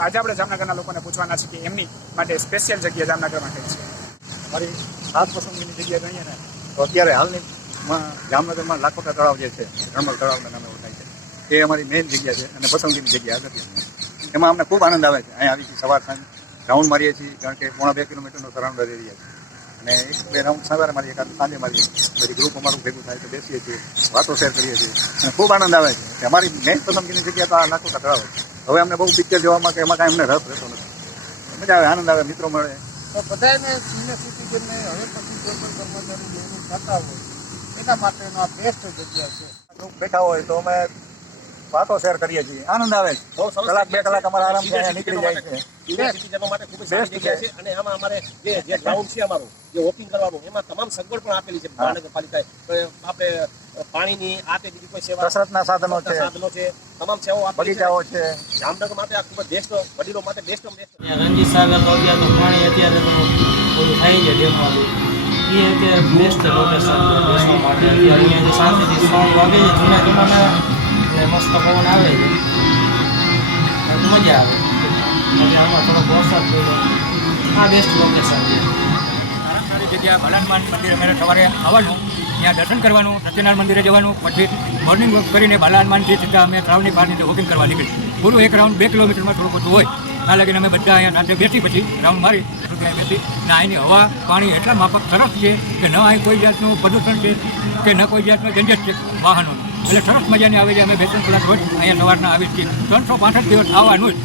તો આજે આપણે જામનગરના લોકોને પૂછવાના છે કે એમની માટે સ્પેશિયલ જગ્યા જામનગરમાં કઈ છે. મારી ખાસ પસંદગીની જગ્યા ગણીએ ને તો અત્યારે હાલની જામનગરમાં લાખોટા તળાવ જે છે, રણમલ તળાવના નામે ઓળખાય છે, એ અમારી મેઇન જગ્યા છે અને પસંદગીની જગ્યા નથી. એમાં અમને ખૂબ આનંદ આવે છે. અહીંયા આવી સવાર સાંજ રાઉન્ડ મારીએ છીએ, કારણ કે 1.5 કિલોમીટરનો સરાઉન્ડ એરિયા છે અને 1-2 રાઉન્ડ સવારે મારીએ, એકાદ સાંજે મારીએ, પછી ગ્રુપ અમારું ભેગું થાય તો બેસીએ છીએ, વાતો શેર કરીએ છીએ અને ખૂબ આનંદ આવે છે. કે અમારી મેઇન પસંદગીની જગ્યા તો આ લાખોટા તળાવ છે. હવે અમને બહુ પિક્ચર જોવામાં કે એમાં કાંઈ અમને રસ રહેતો નથી. મજા આવે, આનંદ આવે, મિત્રો મળે. તો બધાને સિનિયર સિટીઝનને હવે પછી કોઈ પણ કર્મચારી જોઈનિંગ થતા હોય એના માટેનો આ બેસ્ટ જગ્યા છે. ગ્રુપ બેઠા હોય તો અમે વાતો શેર કરીએ છીએ, આનંદ આવે છે. કલાક 2 કલાક અમારા આરામથી અહીંયા નીકળી જાય છે. સિટીઝનો માટે ખૂબ જ સારી જગ્યા છે અને આમાં અમારે જે ગ્રાઉન્ડ છે અમારું, જે વોકિંગ કરવાનું, એમાં તમામ સગવડ પણ આપેલી છે મહાનગરપાલિકાએ. આપણે પાણીની આ તે બીજી કોઈ સેવા, કસરતના સાધનો છે, તમામ સેવાઓ આપેલી છે. બગીચાઓ છે. જામનગર માટે આ ખૂબ જ બેસ્ટ, વડીલો માટે બેસ્ટ. રણજીત સાગર તો અત્યારે તો પાણી અત્યારે તો બધું થાય છે ડેમમાંથી. એ અત્યારે બેસ્ટ લોકેશન છે બેસવા માટે. અત્યારે અહીંયા જે શાંતિથી સોંગ વાગે છે જૂના જમાના, એટલે મસ્ત પવન આવે છે, મજા આવે. એટલે આમાં થોડોક વરસાદ પડ્યો, આ બેસ્ટ લોકેશન છે. સારી જગ્યા ભલાનમાન મંદિરે અમારે સવારે આવવાનું, ત્યાં દર્શન કરવાનું, સત્યનારાયણ મંદિરે જવાનું, પછી મોર્નિંગ વોક કરીને બાલાનમાનથી સીધા અમે તળાવની બહારની વોકિંગ કરવા નીકળી. પૂરું 1 રાઉન્ડ 2 કિલોમીટરમાં થોડું બધું હોય. આ લાગીને અમે બધા અહીંયા સાથે બેસી, પછી રાઉન્ડ મારી ત્યાં બેસી ને અહીંની હવા પાણી એટલા માફક સરસ છે કે ન અહીં કોઈ જાતનું પ્રદૂષણ છે કે ન કોઈ જાતનું ઝંઝટ છે વાહનોનું. એટલે સરસ મજાની આવે છે. અમે 2-3 કલાક રોજ અહીંયા સવારના આવીએ છીએ. 365 દિવસ આવવાનું જ.